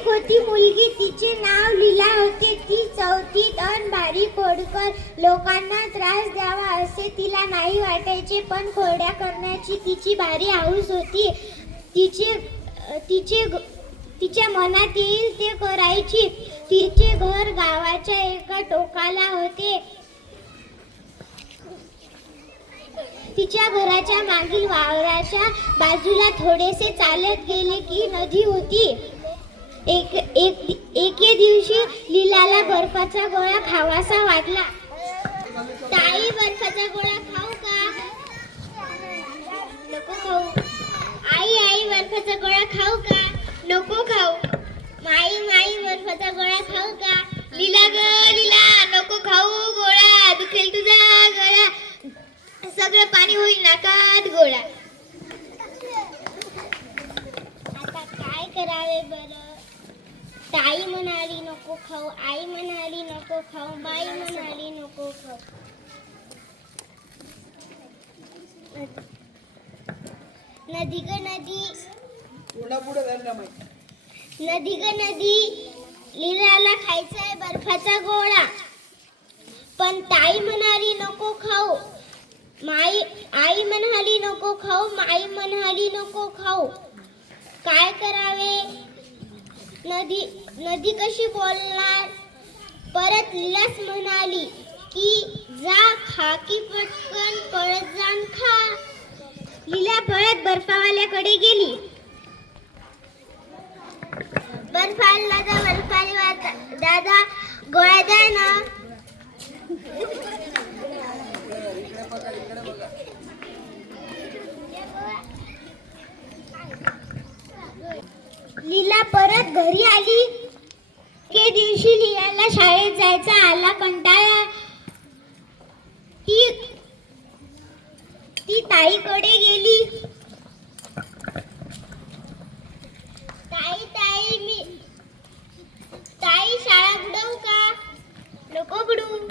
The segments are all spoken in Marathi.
एक होती मुलगी तिचे नाव लीला होते. ती चौथीत अन भारी खोडकर लोकांना त्रास द्यावा असे तिला नाही वाटायचे पण खोड्या करण्याची तिची भारी हाऊस होती. तिचे तिचे तिच्या मनात येईल ते करायची. तिचे घर गावाच्या एका टोकाला होते. तिच्या घराच्या मागील वावराच्या बाजूला थोडेसे चालत गेले की नदी होती. एक एक एके दिवशी लीलाला बर्फाचा गोळा खावासा वाटला. ताई बर्फाचा गोळा खाऊ का? नको खाऊ. आई आई बर्फाचा गोळा खाऊ का? नको खाऊ. माई माई बर्फाचा गोळा खाऊ का? लीला ग लीला नको खाऊ गोळा. दुखेल तुझा गळा. सगळं पाणी होईल नाकात गोळा. आता काय करावे बरं? ताई म्हणाली नको खाऊ. आई म्हणाली नको खाऊ. बाई म्हणाली नको खाऊ. नदी ग नदी. पुढे माहिती नदी ग नदी. लिराला खायचा आहे बर्फाचा गोळा. पण ताई म्हणाली नको खाऊ. माई आई म्हणाली नको खाऊ. माई म्हणाली नको खाऊ. काय करावे? नदी नदी कशी बोलणार? परत लिलाच म्हणाली की जा खा की पटकन पळत जाण खा. लीला पळत बर्फावाल्याकडे गेली. बर्फाल बर्फा परत घरी आली. के दिवशी लियाला शाळेत जायचा आला कंटाळा. ती ती ताईकडे गेली. ताई ताई मी ताई शाळा बुडवू का? नको बुडवू.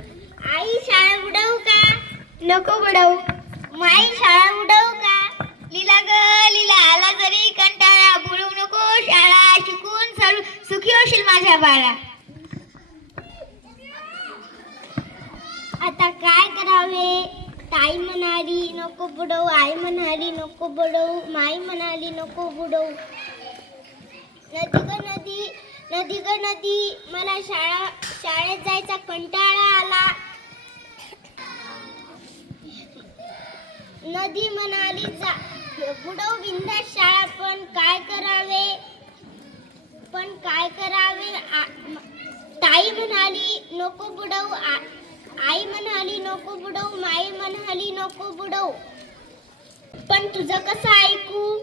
आई शाळा बुडवू का? नको बुडवू. माई शाळा माझ्या बाळा. आता काय करावे? ताई म्हणाली नको बुडवू. आई म्हणाली नको बुडवू. माई म्हणाली नको बुडवू. नदी ग नदी नदी ग नदी. मला शाळा शाळेत जायचा कंटाळा आला. नदी म्हणाली जा बुडव बिंदा शाळा पण काय करावे? पण काय करावे? ताई म्हणाली नको बुडवू. आई म्हणाली नको बुडव. माई म्हणाली नको बुडव. पण तुझं कसं ऐकू?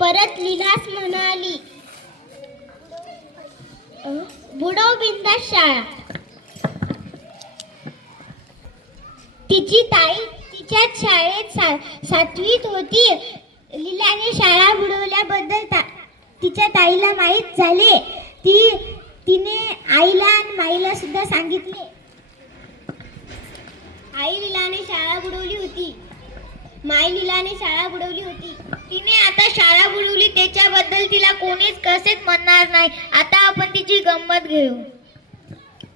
परत लिलास म्हणाली बुडव बिंदास शाळा. तिची ताई तिच्याच शाळेत सा, सातवीत होती. लीलाने शाळा बुडवल्याबद्दल ता, तिच्या ताईला माहीत झाले. ती तिने आईला आणि माईला सुद्धा सांगितले. आई लीलाने शाळा बुडवली होती. माई लीलाने शाळा बुडवली होती. तिने आता शाळा बुडवली त्याच्याबद्दल तिला कोणीच कसेच म्हणणार नाही. आता आपण तिची गंमत घेऊ.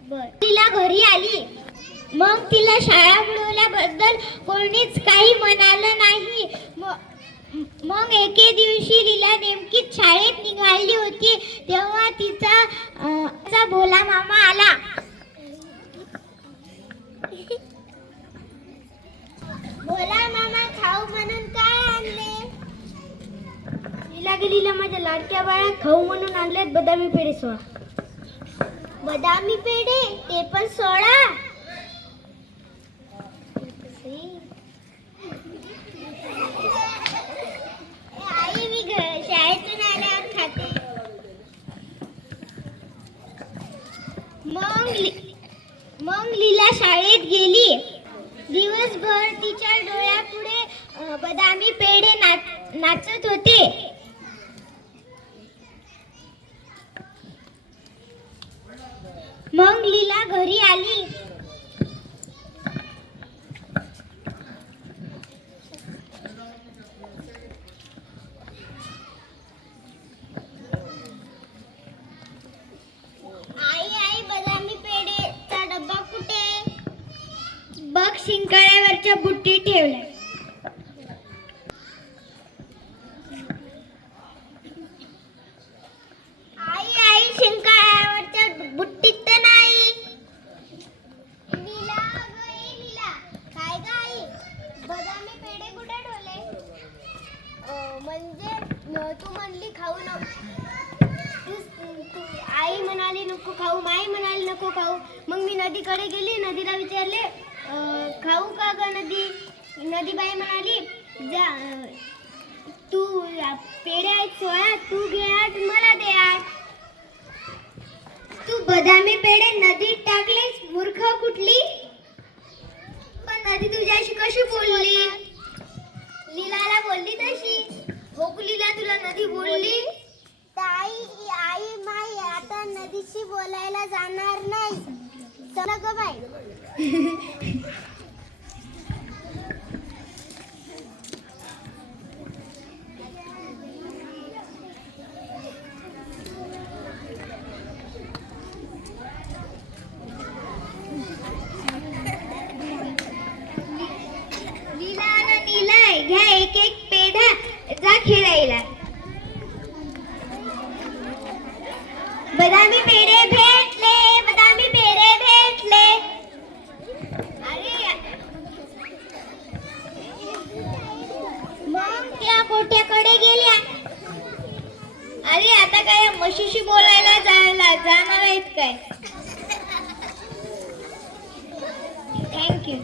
बर. तिला घरी आली. मग तिला शाळा बुडवल्याबद्दल कोणीच काही म्हणालं नाही. मग मग एके दिवशी लीला नेमकीच शाळेत निघाली होती तेव्हा तिचा तिचा भोला मामा आला. भोला मामा खाऊ म्हणून काय आणले? लीला गेलीला माझ्या लाडक्या बाळा खाऊ म्हणून आणलेत बदामी पेढे सोळा. बदामी पेढे? ते पण सोळा? आम्ही पेढे नाच नाचत होते. मग लीला घरी आली. आई आई बदामी पेढेचा डब्बा कुठे? बघ शिंकाळ्यावरच्या बुट्टी ठेवल्या. नको खाऊ. मग मी नदीकडे गेली नदीला विचारले खाऊ का ग नदी? नदीबाई म्हणाली जा तू पेढे आहेत सोळा तू घे आठ मला दे आठ. तू बदामी पेढे नदीत टाकलेस मूर्ख कुठली? पण नदी तुझ्याशी कशी बोलली? लीलाला बोलली तशी. हो तुला नदी बोलली ताई आई माई आता नदीशी बोलायला जाणार नाही. चला ग बाई. घ्या एक एक पेढा. जा खेळायला. कोठ्याकडे गेल्या? अरे आता काय म्हशीशी बोलायला जायला जाणार आहेत काय? थँक्यू